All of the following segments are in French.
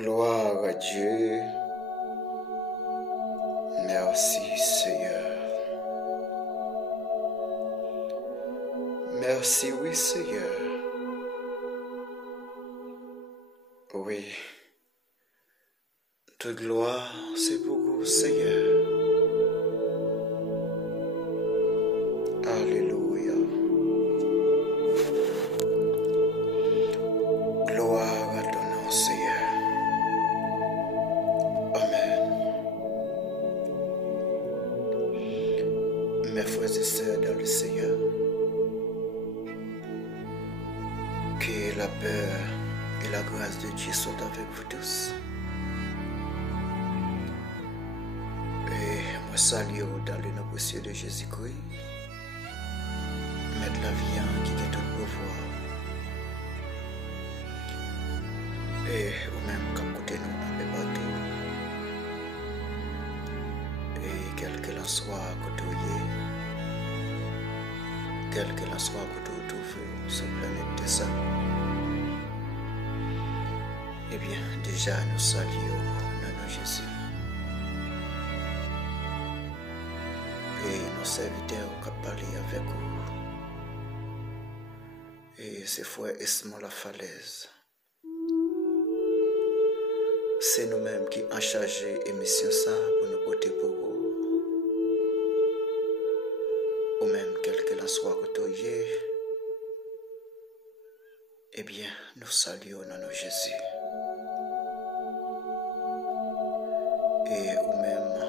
Gloire à Dieu. Merci Seigneur. Merci, oui Seigneur. Oui. Toute gloire, c'est pour vous Seigneur. Alléluia. Gloire à ton nom Seigneur. Amen. Mes frères et sœurs dans le Seigneur, que la paix et la grâce de Dieu soient avec vous tous. Et moi salue dans le nom précieux de Jésus-Christ, mettre la vie en qui est tout pouvoir. Et ou même qu'à côté nous un peu partout. Et quel que l'en soit côté, quel que l'en soit côté sur la planète de ça. Eh bien, déjà nous saluons dans Jésus. Et nos serviteurs qui parlent avec vous. Et c'est frère Esmond la falaise. C'est nous-mêmes qui en chargé émission ça pour nous porter pour vous. Ou même quel que l'en soit côté. Eh bien, nous saluons dans Jésus. Et ou même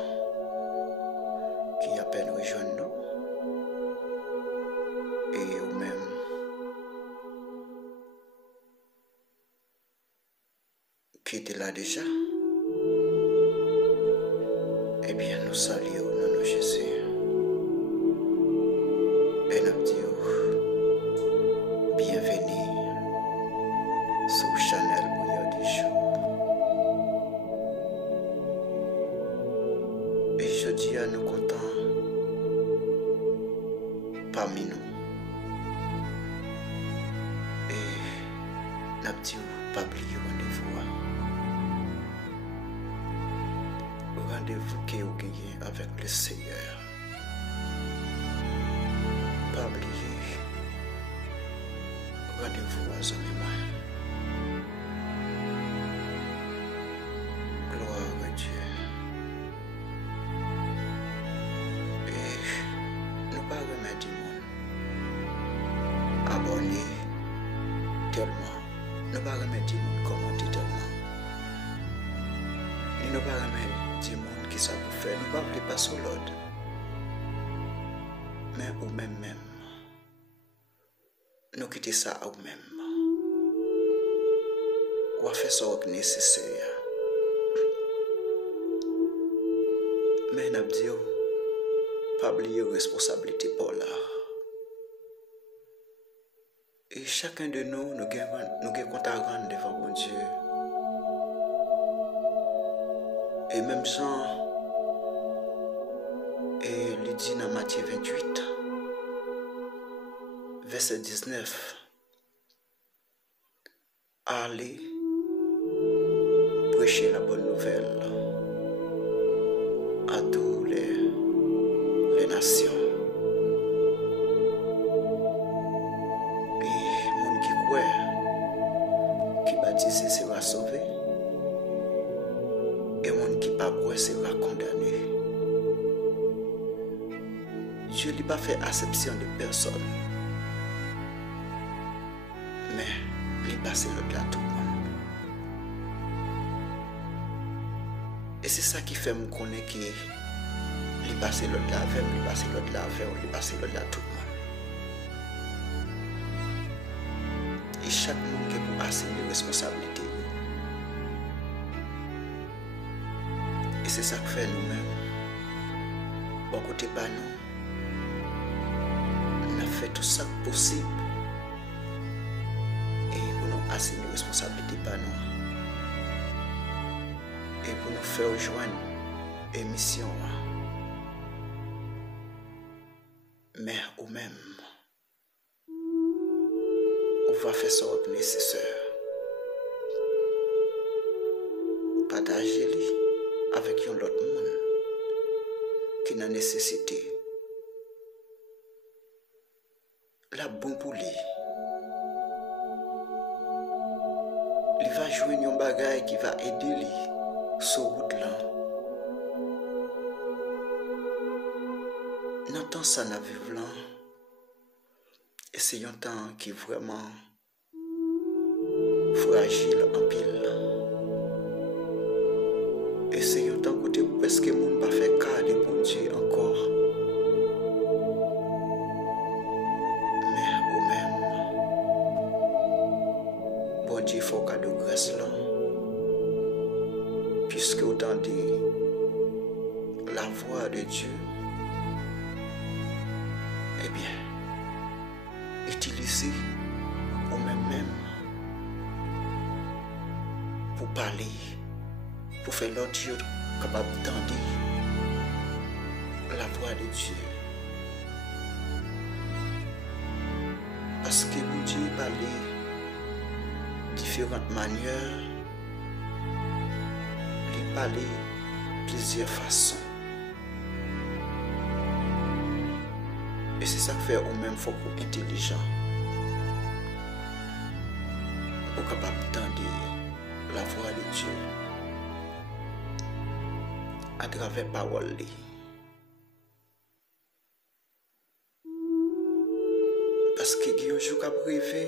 qui à peine rejoint nous. Et ou même qui était là déjà. Eh bien, nous saluons dans Jésus. Et nous disons bienvenue sur Chanel Bouillard du jour. Et je dis à nous contents parmi nous. Et nous disons pas oublier rendez-vous. Rendez-vous que vous gagnez avec le Seigneur. Pas oublier. Rendez-vous à Zamima. Gloire à Dieu. Et nous pas remettre du monde. Abonner tellement. Nous pas remettre du monde commenter tellement. Et nous pas remettre du monde qui ça vous fait. Nous pas voulons pas sur l'ordre. Mais ou même. Nous quitter ça à vous-même. Ou à faire ça au nécessaire. Mais nous disons, pas oublier responsabilité pour là. Et chacun de nous avons compte à rendre devant mon Dieu. Et même Jean, et il dit dans Matthieu 28, verset 19, allez prêcher la bonne nouvelle à toutes les nations. Et mon qui croit, qui baptisé sera sauvé, et mon qui pas croit sera condamné. Dieu n'a pas fait acception de personne. Mais il passe l'au-delà tout le monde. Et c'est ça qui fait me connaître qu'il passe l'au-delà avec, il passe l'au-delà avec, il passe l'au-delà tout le monde. Et chaque monde qui peut assumer responsabilité. Et c'est ça que fait nous-mêmes. Bon côté pas nous. On a fait tout ça possible. Assumer responsabilité par nous et pour nous faire rejoindre émission mais ou même on va faire ça nécessaire partager avec un autre monde qui a nécessité. La bonne pour lui. Il va jouer un bagage qui va aider lui sur route là. Dans temps ça n'a vivre là. Et c'est un temps qui est vraiment fragile en pile. Et c'est un temps côté parce que monde pas fait cas de bon Dieu encore. Mais au même bon Dieu faut cadeau grâce là. Puisque autant de la voix de Dieu, eh bien, utilisez au même pour parler, pour faire l'autre Dieu capable d'entendre la voix de Dieu. Parce que mon Dieu parle de différentes manières, il parle de plusieurs façons. Et c'est ça que fait au même faut pour intelligent, pour capable d'entendre la voix de Dieu à travers la parole. Parce que il y a un jour qui a privé,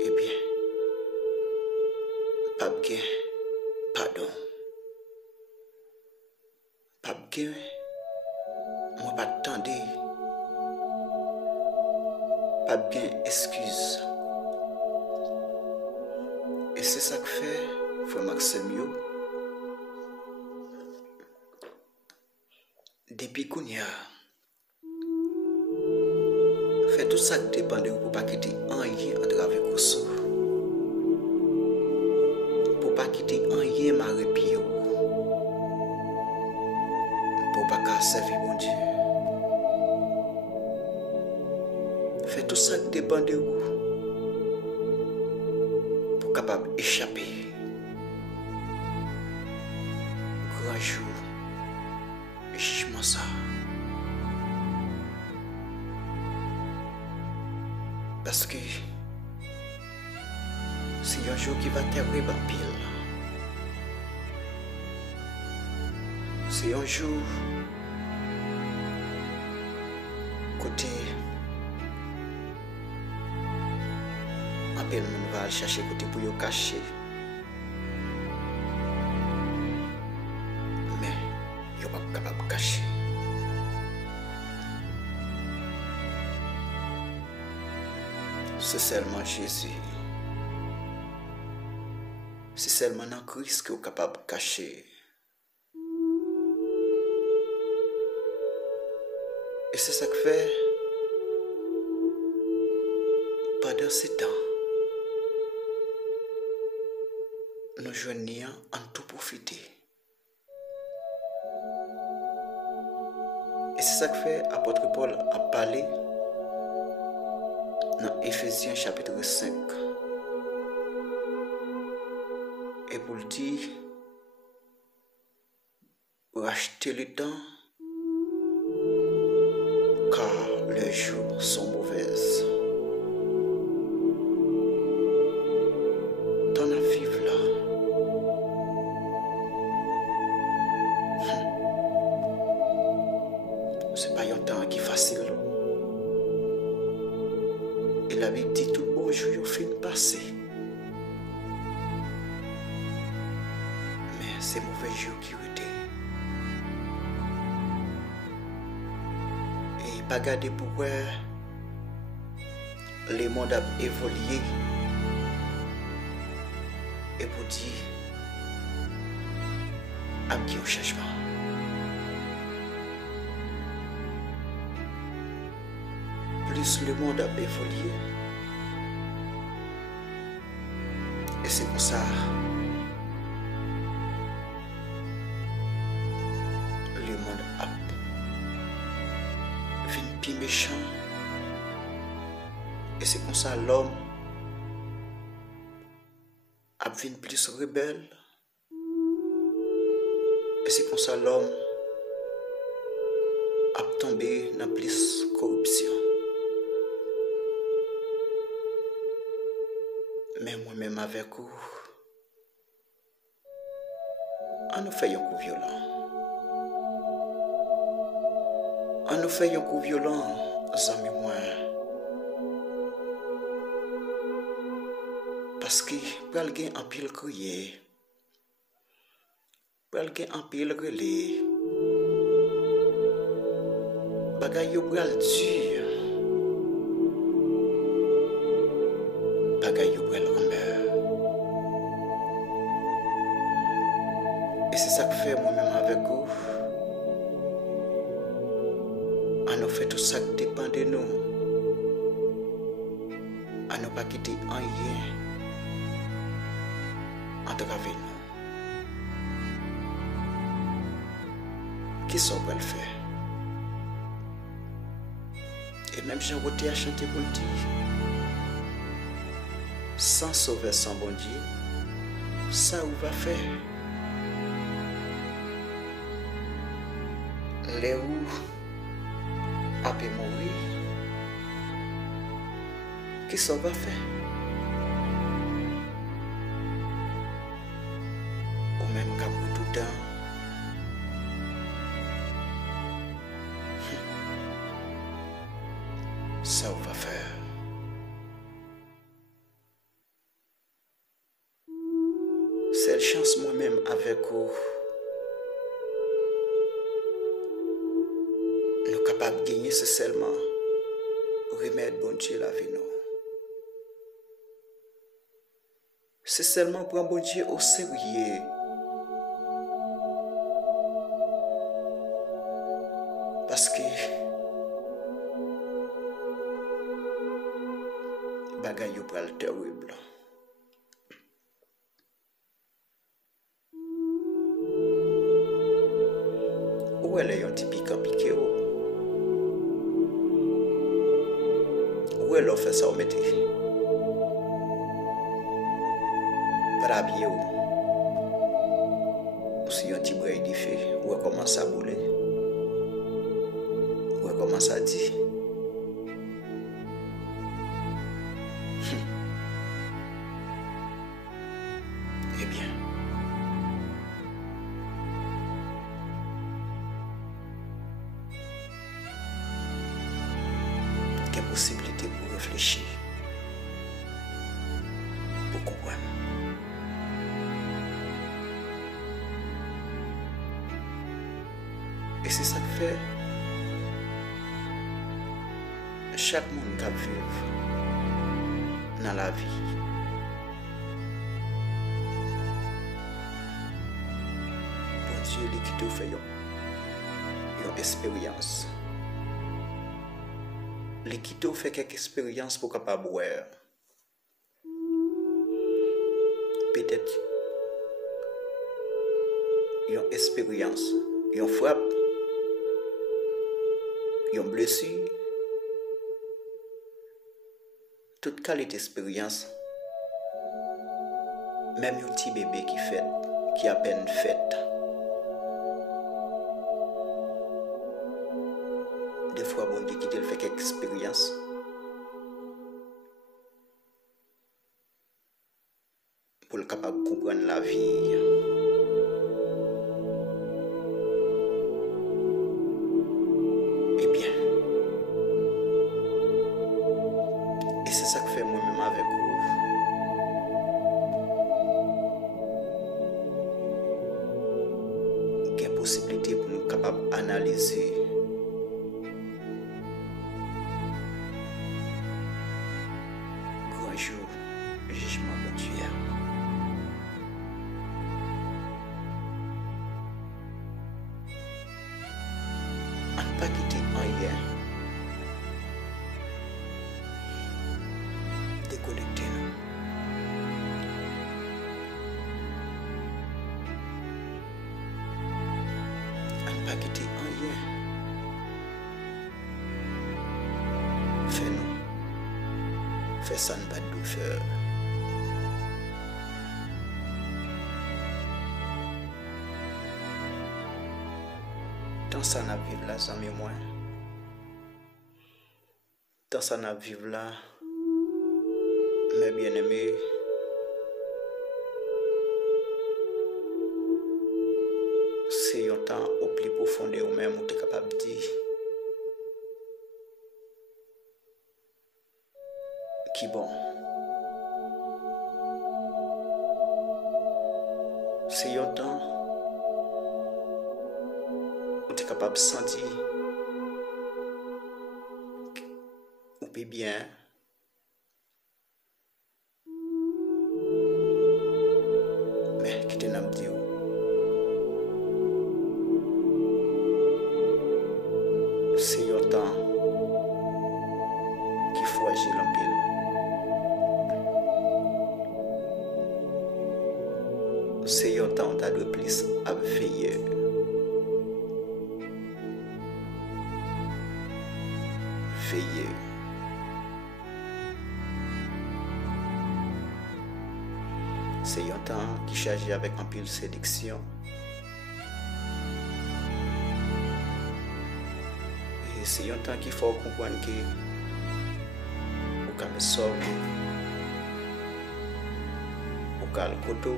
eh bien, pas bien, pardon. Pas bien, moi pas attendre. Pas bien, excuse. Et c'est ça que fait Frère Maxime. Depuis qu'on y a fait tout ça qui dépend de vous pour pas quitter rien à travers le sou. Pour pas quitter rien marre pied. Pour pas qu'à servir mon Dieu. Fait tout ça qui dépend de vous. Capable d'échapper. Grand jour, jugement ça. Parce que c'est un jour qui va t'arriver en pile. C'est un jour côté appel mon va chercher côté pour yo cacher. Mais yo pas capable de cacher. C'est seulement Jésus. C'est seulement dans Christ que vous êtes capable de cacher. Et c'est ça que fait pendant ce temps. Nous joignons en tout profiter. Et c'est ça que fait l'apôtre Paul a parlé dans Éphésiens chapitre 5. Et pour le dire, racheter le temps, car les jours sont mauvaises. T'en as vivre là. C'est pas un temps qui est facile. Et la Bible dit tout bon jour au fin passé. Mais c'est mauvais jour qui étaient. Et pas garder pour voir les mondes a évolué. Et pour dire à qui au changement. Plus le monde a évolué. Et c'est pour ça le monde a venu plus méchant. Et c'est pour ça l'homme ap vin plus rebelle. Et c'est comme ça l'homme a tombé dans plus corruption. Mais moi-même avec vous, on nous fait un coup violent. On nous fait un coup violent, amis moi. Parce que pral gen en pile crier, pral gen en pile relais. Bagay yo pral dur. Bagay yo pral rameur. Et c'est ça que fait moi-même avec vous. On nous fait tout ça qui dépend de nous. On ne pas quitter rien en travers nous. Qui sont va le faire? Et même Jean Roté a chanté pour le dire. Sans sauver sans bon Dieu, ça où va faire? Les où a pu mourir, qui ça va faire? Ou même qu'après tout temps, ça va faire. C'est chance moi-même avec vous. Nous capables de gagner, c'est seulement remettre bon Dieu la vie nous. C'est seulement prendre bon Dieu au sérieux. Parce que bagay yo pral terrible. Où est le petit piquant piqué? Où est l'offre ça au métier? Pas habillé ou si un petit bras de feu, où commence à bouler, où commence à dire. Eh bien, quelle possibilité pour réfléchir, pour comprendre. Et c'est ça que fait chaque monde qui vit dans la vie. Bon Dieu, qui te fait une expérience. Qui te fait quelques expériences pour capable voir. Peut-être une expérience, une frappe, une blessure, toute qualité d'expérience, même un petit bébé qui a peine fait. Des fois, bon Dieu qui te fait quelques expériences. Pour le capable de comprendre la vie. Eh bien, et c'est ça que fait moi-même avec vous. Quelle possibilité pour nous capables d'analyser grand jour, jugement mon Dieu. Pas quitter rien. Déconnecter nous. Pas quitter rien. Fais-nous. Fais ça ne pas de douceur. ça n'a vivre là, amis moi. Dans ça n'a vivre là, mes bien-aimés. C'est un temps au plus profond de vous-même où tu es capable de dire qui bon. C'est un temps où tu es capable de sentir ou peut bien. Mais qui te n'a dit c'est un temps qu'il faut agir en pile. C'est un temps où tu dois plus à veiller. Veiller. C'est un temps qui chargé avec un pile séduction. Et c'est un temps qu'il faut comprendre que vous pouvez sauver, vous pouvez le côté, vous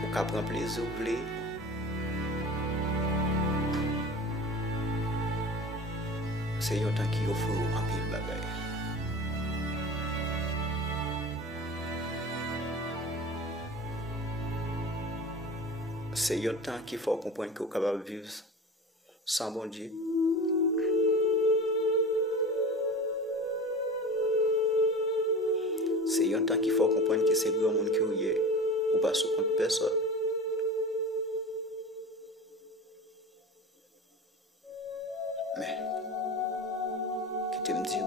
pouvez prendre plaisir, c'est un temps qui offre un pile bagaille. C'est un temps qu'il faut comprendre que vous êtes capable de vivre sans bon Dieu. C'est un temps qu'il faut comprendre que c'est grand monde qui vous est ou pas sous compte personne. Mais, qui te me dit,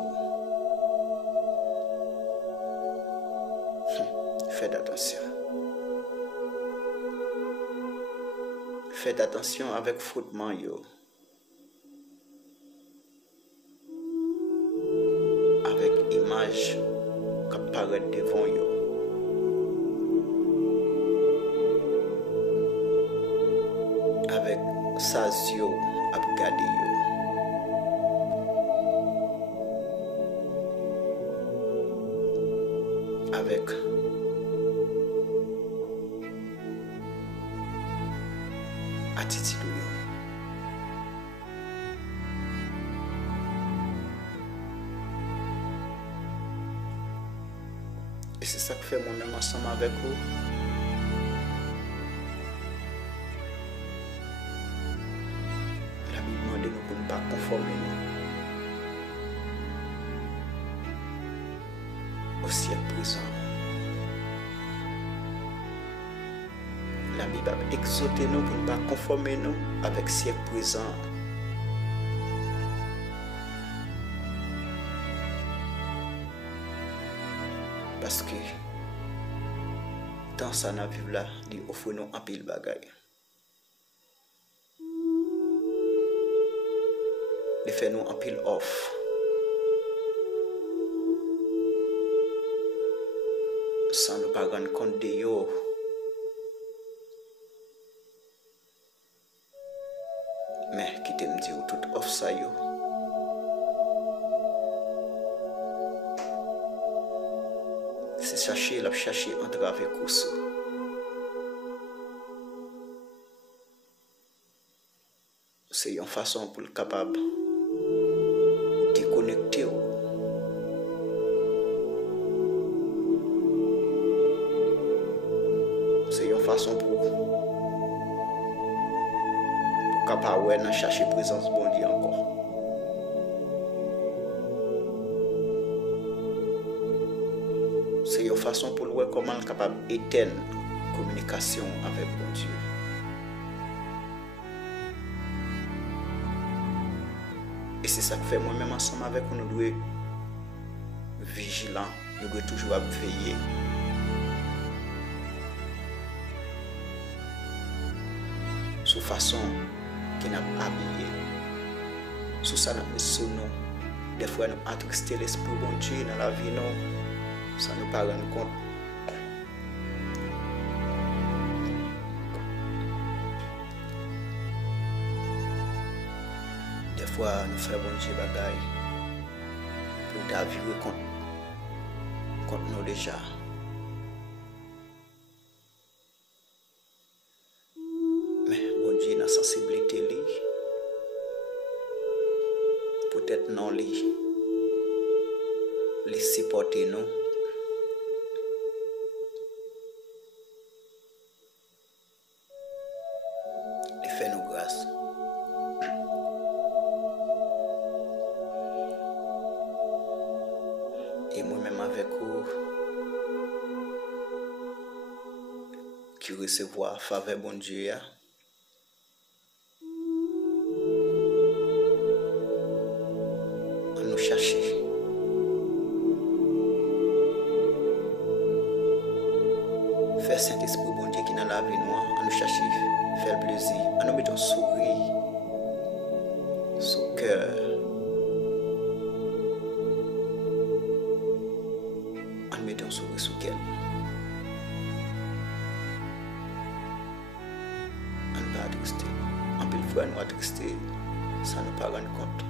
faites attention. Faites attention avec frottement yo. Avec image qui apparaît devant yo. Avec sas yo à regarder yo. Avec attitude. Et c'est ça que fait moi-même ensemble avec vous. La Bible demande de nous pour ne pas conformer nous au siècle présent. La Bible a exhorté nous pour ne pas conformer nous avec le siècle présent. Parce que dans sa vie là, il offre nous un pile bagaille. Il fait nous un pile off. Sans nous pas rendre compte de yo. Mais qui te me dit tout off ça yo. C'est chercher en travers course. C'est une façon pour le capable de déconnecter. C'est une façon pour capable de chercher la présence de bon Dieu encore. C'est une façon pour voir comment il est capable d'éteindre la communication avec bon Dieu. Et c'est ça que fait moi-même ensemble avec nous, nous devons vigilants, nous devons toujours veiller. Sous façon qui n'a pas habillé. Sous ça, nous nous. Des fois, nous attrister l'esprit bon Dieu dans la vie, non, sans nous pas rendre compte. fois nous faisons bon Dieu bagaille pour vivre contre nous déjà. Mais bon Dieu n'a sensibilité li, peut-être non li supporter nous. Il fait nous grâce. Et moi-même avec vous, qui recevoir faveur bon Dieu, on nous chercher. Faire Saint-Esprit bon Dieu qui dans la vie noire, on nous chercher, faire plaisir, on nous mettre un sourire sur cœur. On met un sourire sur cœur. On pas attristé. En pile fois nous attristé, ça nous pas rendre compte.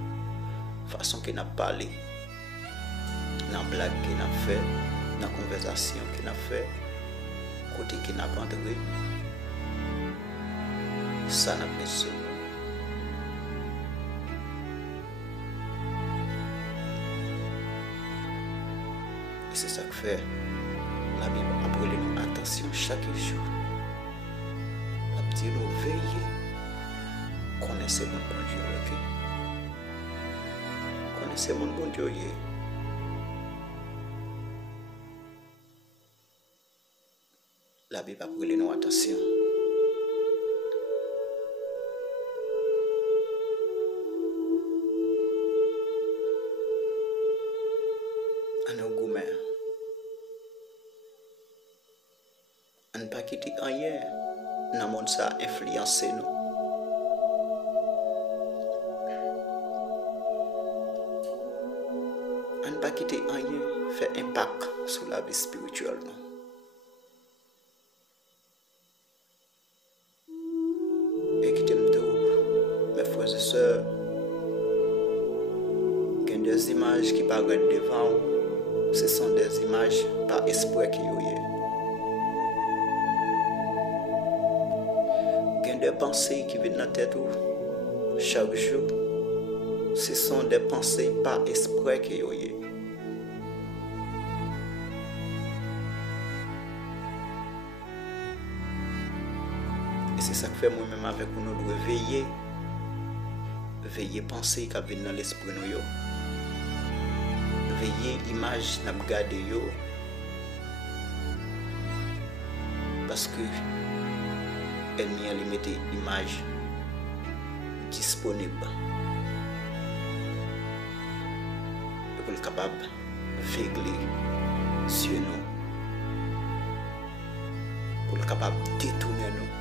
Façon qu'il n'a parlé, dans la blague qu'il a fait, dans la conversation qu'il a fait, côté qu'il n'a pas entré, ça n'a pas besoin. Et c'est ça que fait la Bible après nous attention chaque jour. La dit nous veiller, connaissez mon bon Dieu, ok? Connaissez mon bon Dieu. La Bible après nous attention. On ne pas quitter rien dans le monde ça influencer nous. On ne pas quitter rien fait impact sur la vie spirituelle nous. Et qui t'aime tout, mes frères et sœurs, il y a des images qui paraissent devant vous, ce sont des images par esprit qui y a. Des pensées qui viennent dans la tête chaque jour, ce sont des pensées par esprit qui y a. Et c'est ça que fait moi-même avec nous, nous devons veiller penser qui viennent dans l'esprit nous. Veiller image n'a garder yo. Parce que ennemi a limité l'image disponible et pour être capable de veiller sur nous, pour être capable de détourner nous.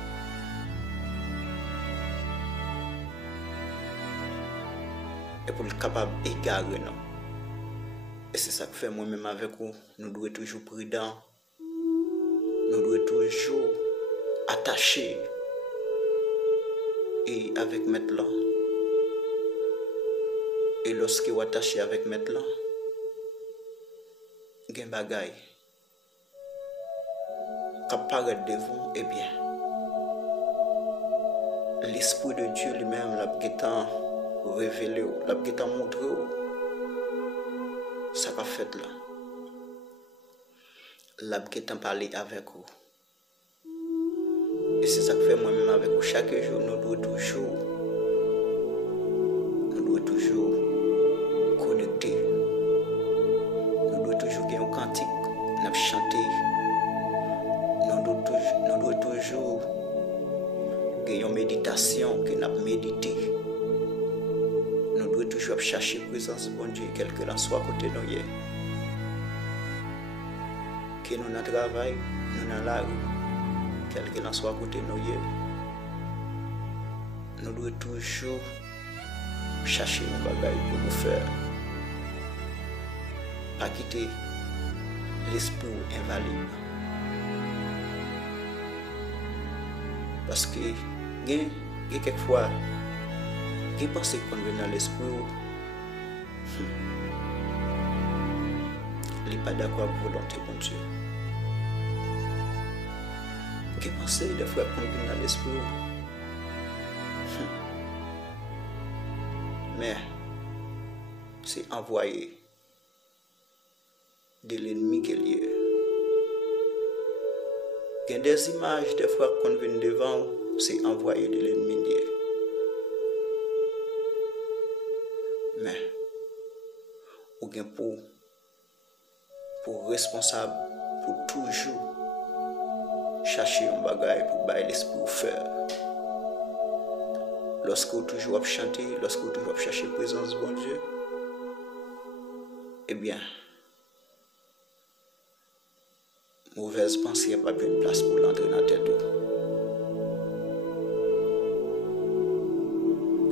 Et pour être capable d'égarer nous. Et c'est ça que fait moi-même avec vous. Nous devons être toujours prudents. Nous devons être toujours attachés et avec maître là. Et lorsque vous attachez avec maître là, il y a un bagage qui apparaît devant, eh bien, l'Esprit de Dieu lui-même l'a révélé, l'a montré ça qu'a fait là. L'a parlé avec vous. Et c'est ça que fait moi-même avec vous. Chaque jour, nous devons toujours connecter. Nous devons toujours gagner un cantique, nous chanter. Nous devons toujours gagner une méditation, que nous méditer. Nous devons toujours chercher la présence de bon Dieu, quel que soit côté de nous. Que nous dans le travail, nous dans la rue. Quel que soit à côté de nous, nous devons toujours chercher nos bagages pour nous faire. Pas quitter l'esprit invalide. Parce que, quelquefois, Qui pense qu'on vient dans l'esprit, il n'est pas d'accord avec la volonté de Dieu. Qui pense des fois qu'on vient dans l'esprit, mais c'est envoyé de l'ennemi qui est lié. Il y a des images des fois qu'on vient devant, c'est envoyé de l'ennemi lié. Mais ou bien pour responsable pour toujours chercher un bagage pour bailler l'esprit faire. Lorsque vous toujours chanter, lorsque vous toujours chercher la présence de bon Dieu, eh bien, mauvaise pensée n'a pas de place pour l'entrer dans la tête.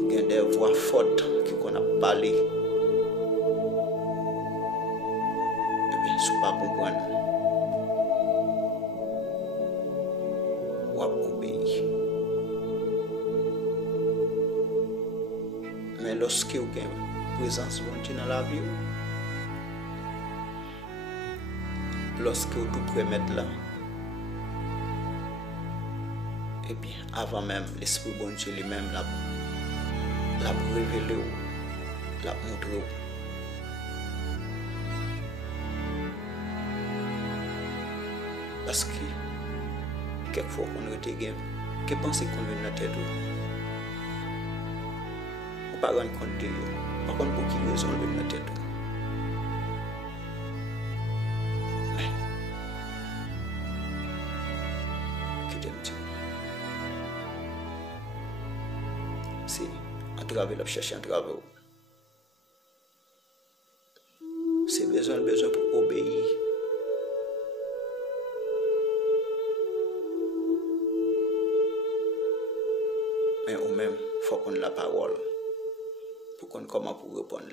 Il y a des voix fortes qui qu'on a parlé. Eh bien, si vous ne comprenez pas, vous obéissez. Mais lorsque vous avez une présence de Dieu dans la vie, lorsque vous tout remettre là, et bien avant même l'esprit bon Dieu lui-même l'a révélé, l'a montré. Parce que quelquefois qu'on était game, que penser qu'on vient dans la tête, on ne pas rendre compte de eux. Par contre, pour qui raison on vient dans la tête. C'est à travers la chercher à travers. C'est besoin pour obéir. Mais ou même, il faut qu'on ait la parole pour qu'on comment pour répondre.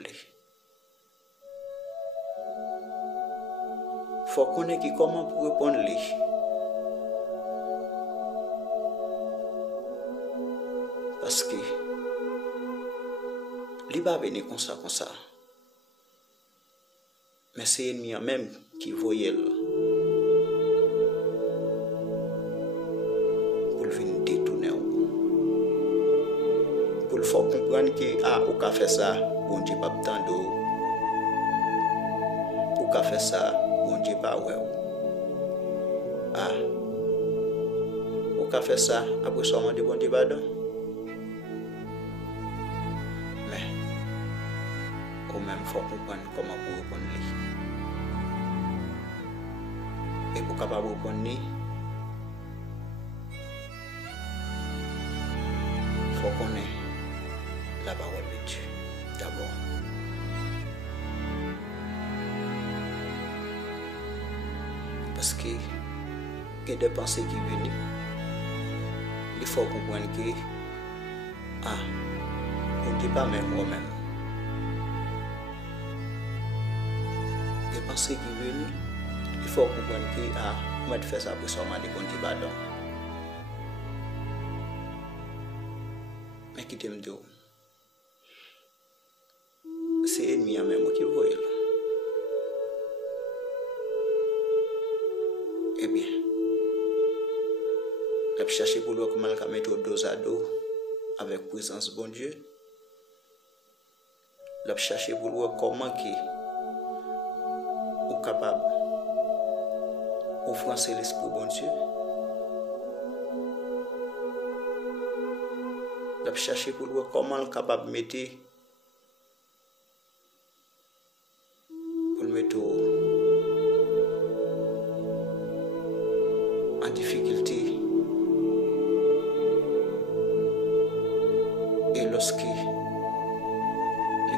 Il faut qu'on ait comment pour répondre. Parce que il va venir comme ça. Mais c'est l'ennemi même qui voyait pour venir détourner. Pour le faire comprendre que au café ça, bon Dieu pas tant d'eau. Au café ça, bon Dieu pas ouais. Au café ça, après ça on dit bon Dieu pas dedans. Il faut comprendre comment pour répondre. Et pour capable répondre, il faut connaître la parole de Dieu d'abord. Parce que il y a des pensées qui viennent. Il faut comprendre que on ne dit pas même moi-même. Les pensées qui viennent, il faut comprendre que on va faire ça pour ça, on va dire qu'on dit pardon. Mais qui t'aime dire, c'est l'ennemi même qui voit. Eh bien, je cherche pour lui comment il mettre dos à dos avec présence de bon Dieu. Je cherche pour lui comment qui capable d'offrancer l'esprit bon Dieu. Je cherche pour lui comment il est capable de mettre en difficulté. Et lorsqu'il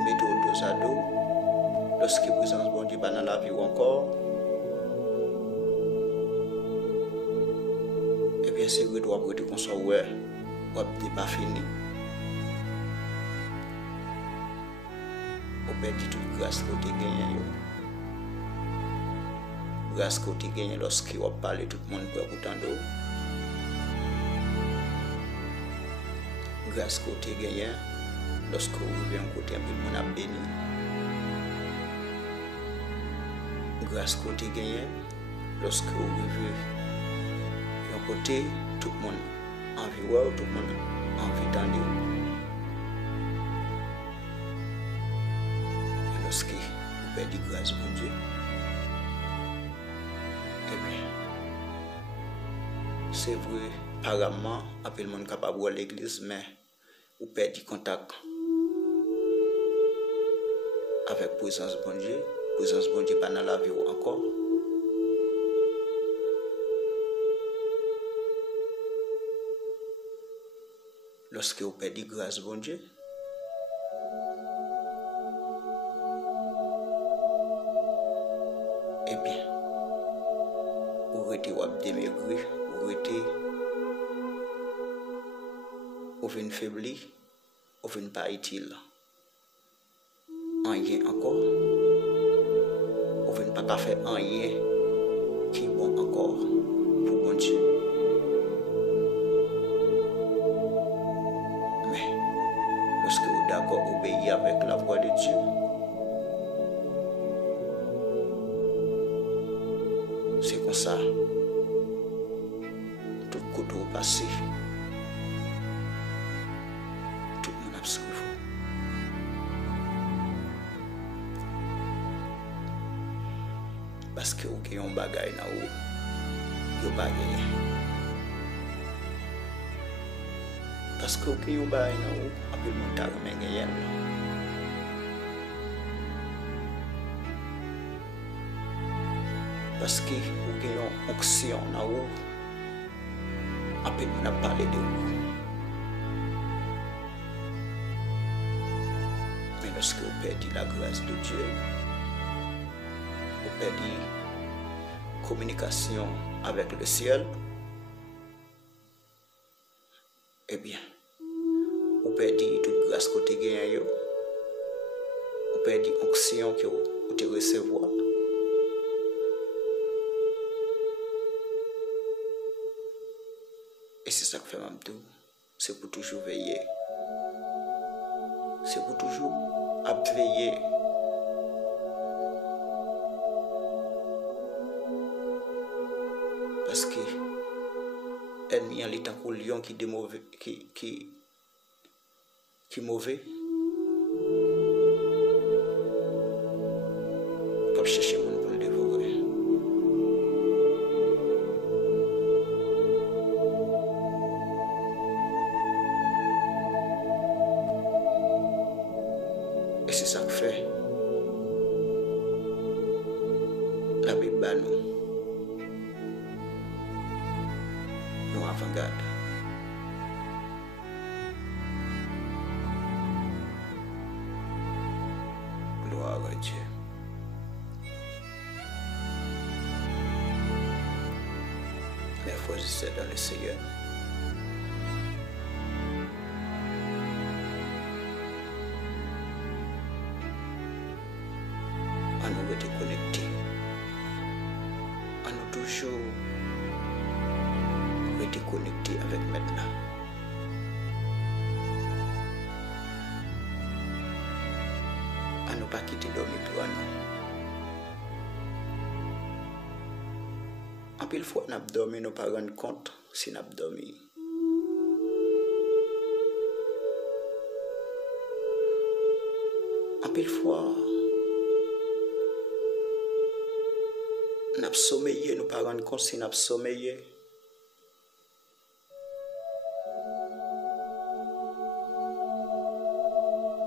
met dos à dos, lorsqu'il présence bon Dieu dans la vie ou encore, et bien c'est que doit être qu'on soit ouais, ou pas fini. Au perdre toute grâce que tu as gagné. Grâce que tu as gagné lorsqu'il va parler tout le monde pour autant d'eau. Grâce que tu as gagné lorsque vous vivez un côté, on a béni. Grâce côté gagné, lorsque vous vivez un côté, tout le monde envie voir, tout le monde envie d'entendre. Lorsque vous perdez grâce mon Dieu, eh bien, c'est vrai, apparemment, après le monde capable de l'église, mais vous perdez contact avec la présence de bon Dieu. La présence de bon Dieu pas dans la vie encore. Lorsque vous perdez grâce de bon Dieu, eh bien, vous êtes démaigri, vous venez faiblir, vous venez pas utile. Rien encore, vous venez pas faire rien qui est bon encore pour bon Dieu. Mais lorsque vous d'accord obéir avec la voix de Dieu, c'est comme ça. Tout côté au passé, tout le monde a ce qu'il faut. Parce que vous avez un bagage dans vous, vous n'avez pas gagné. Parce que vous avez un bagage dans vous, après le monde a gagné. Parce que vous avez une onction dans vous, après le monde a parlé de vous. Mais lorsque vous perdez la grâce de Dieu, vous perdez communication avec le ciel, eh bien, vous perdez toute grâce que vous avez gagnée, vous perdez l'onction que vous avez recevoir. Et c'est ça que fait même tout, c'est pour toujours veiller, c'est pour toujours veiller. Parce que l'ennemi en étant pour lion qui est mauvais, qui mauvais, pour chercher mon pour le dévorer. Et c'est ça que fait la Bible à nous. Avant-garde. Gloire à Dieu. Mes frères et sœurs dans le Seigneur, à nous être connectés, à nous toujours être connectés avec maintenant. À ne pas quitter dormir pour nous. En pile fois, nous avons dormi, nous ne pas rendre compte si nous avons dormi. En pile fois, nous avons sommeillé, nous ne pas rendre compte si nous avons sommeillé.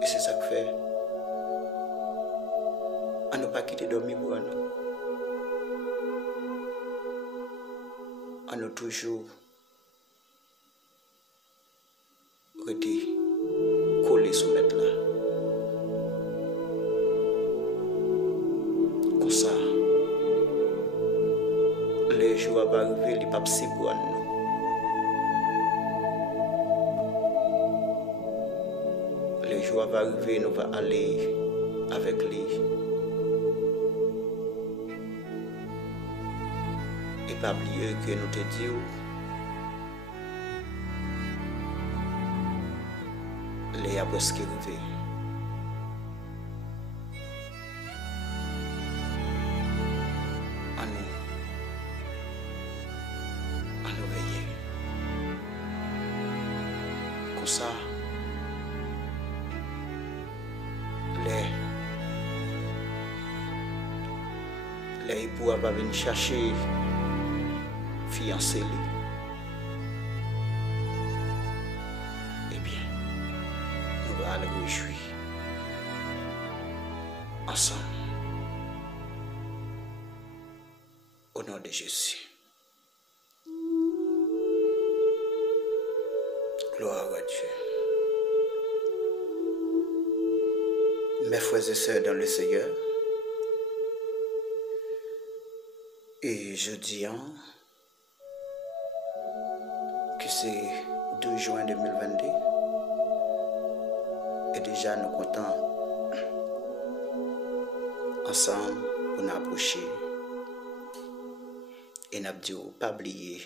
Et c'est ça que fait. À ne pas quitter dormir pour nous. À nous toujours rester collés sur mettre là. Comme ça, les jours vont arriver, les papes si pour nous. Les jours vont arriver, nous allons aller avec lui. Et pas oublier que nous te disons, les a presque arrivé. À nous veiller. Comme ça, les époux vont venir chercher fiancé. Eh bien, nous allons nous réjouir ensemble. Au nom de Jésus. Gloire à Dieu. Mes frères et sœurs dans le Seigneur, et je dis que c'est 2 juin 2022 et déjà nous comptons ensemble pour nous approcher et nous dire pas oublier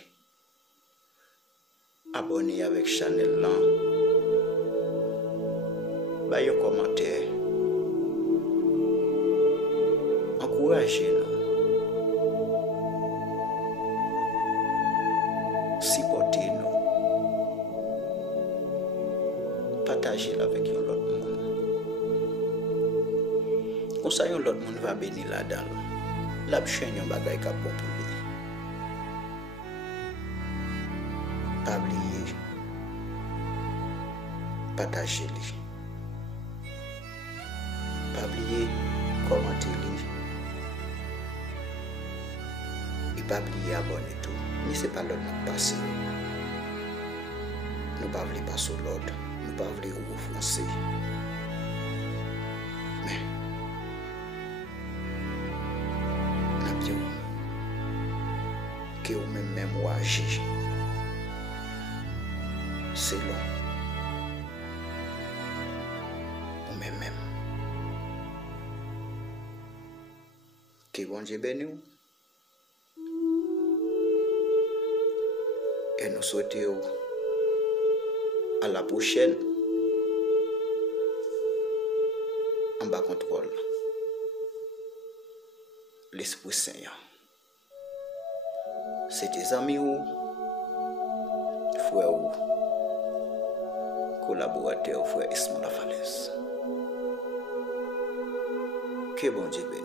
abonner avec Chanel là, baillez un commentaire, encouragez-nous, supportez-nous, partagez-la avec l'autre monde. Comme ça, l'autre monde va bénir là-dedans. La chaîne yon bagay ka bon pour lui. Pas oublier, partagez-les. Pas oublier, commentez-les. Et pas oublier, abonnez tout. Mais c'est pas l'autre qui passe. Nous ne pouvons pas passer l'autre. Nous ne pouvons pas offenser. Mais, nous disons que vous-même ou agir. C'est long. Ou même. Que bon Dieu bénisse. Et nous souhaitons à la prochaine en bas contrôle. L'Esprit Saint. C'est tes amis ou frères ou collaborateurs, frère Ismaël La Falaise. Que bon Dieu bénisse.